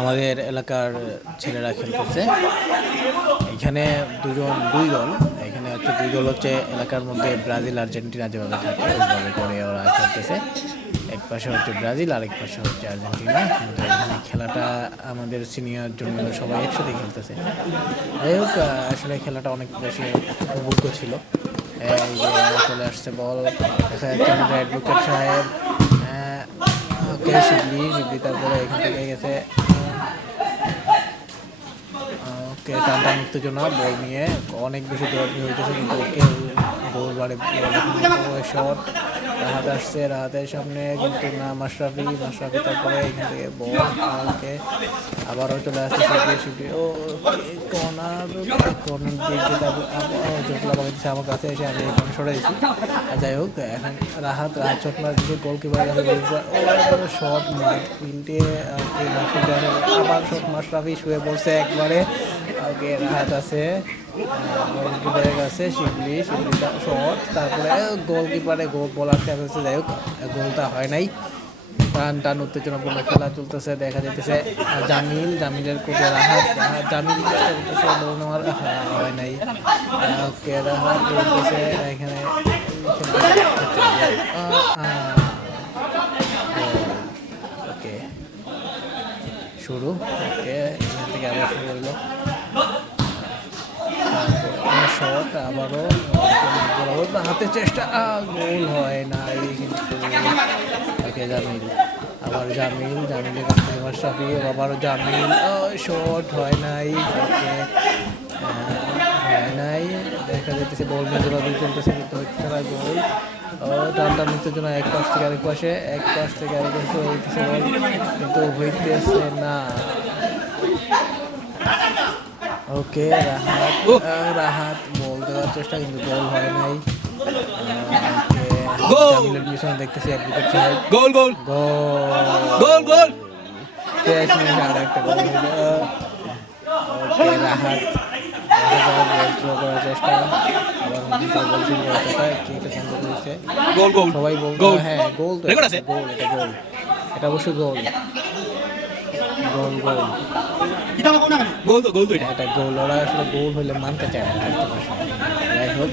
আমাদের এলাকার ছেলেরা খেলতেছে এখানে দুজন, দুই দল। এখানে হচ্ছে দুই দল হচ্ছে এলাকার মধ্যে ব্রাজিল, আর্জেন্টিনা যেভাবে থাকে, ওইভাবে করে ওরা খেলতেছে এক পাশে হচ্ছে ব্রাজিল, আরেক পাশে হচ্ছে আর্জেন্টিনা। কিন্তু এখানে খেলাটা আমাদের সিনিয়র জুনিয়র সবাই একসাথে খেলতেছে যাই হোক আসলে খেলাটা অনেক বেশি উপভোগ্য ছিল। এই যে চলে আসছে বল, দেখা যাচ্ছে আমাদের অ্যাডভোকেট সাহেব। ওকে, শিবলি শিবলি তারপরে এখান থেকে গেছে ওকে, টানটা উত্তেজনা বল নিয়ে অনেক বেশি দৌড়ানি হইতেছে, কিন্তু ওকে বাড়ে রাহাত আসছে, রাহাতের সামনে কিন্তু না, মাশরাফি মাশরাফি তারপরে এখান থেকে বল ওকে আবারও চলে আসছে ও দিয়ে আমার কাছে, এসে আমি আর যাই হোক, এখন রাহাত রাহাত শট কাছে ও শট মার ফিল্ডে আবার শট মাশরাফি শুয়ে পড়ছে একবারে। ওকে রাহাত আছে। গোলকিপারের কাছে শিবলি শিবলি শট তারপরে গোলকিপারে গোল বল আটকে ফেলছে যাই হোক গোলটা হয় নাই। টান টান উত্তেজনাপূর্ণ খেলা চলতেছে দেখা যাইতেছে জামিল জামিলের কোচে রাহাত জামিল চেষ্টা বল নেওয়ার হ্যাঁ, নাই। ওকে রাহাত চলতেছে এখানে ওকে শুরু ওকে এখান থেকে আবার শুরু হইল। শট আবারও। হাতের চেষ্টা গোল হয় না এই কিন্তু জামিল, আবার জামিল, জামিলের কাছ থেকে মাশরাফি আবারও জামিল শট হয় নাই হয় নাই। দেখা যাইতেছে বল মেজরাবি চলতেছে কিন্তু না গোল ও টান টান এক পাশ থেকে আরেক পাশে, এক পাশ থেকে আরেক পাশে হইতেছে বল কিন্তু হইতেছে না। ওকে, রাহাত রাহাত দেওয়ার চেষ্টা কিন্তু গোল হয় নাই। গোল! পিছনে দেখতেছি অ্যাডভোকেট সাহেব। গোল গোল! গোল গোল! গোল তেইশ আর একটা গোল হইল রাহাত। গোল গোল সবাই গোল! হ্যাঁ? গোল এটা গোল এটা অবশ্যই গোল। গোল গোল গোল তো গোল তো এটা গোল ওরা আসলে গোল হইলে মানতে চায় না। যাই হোক।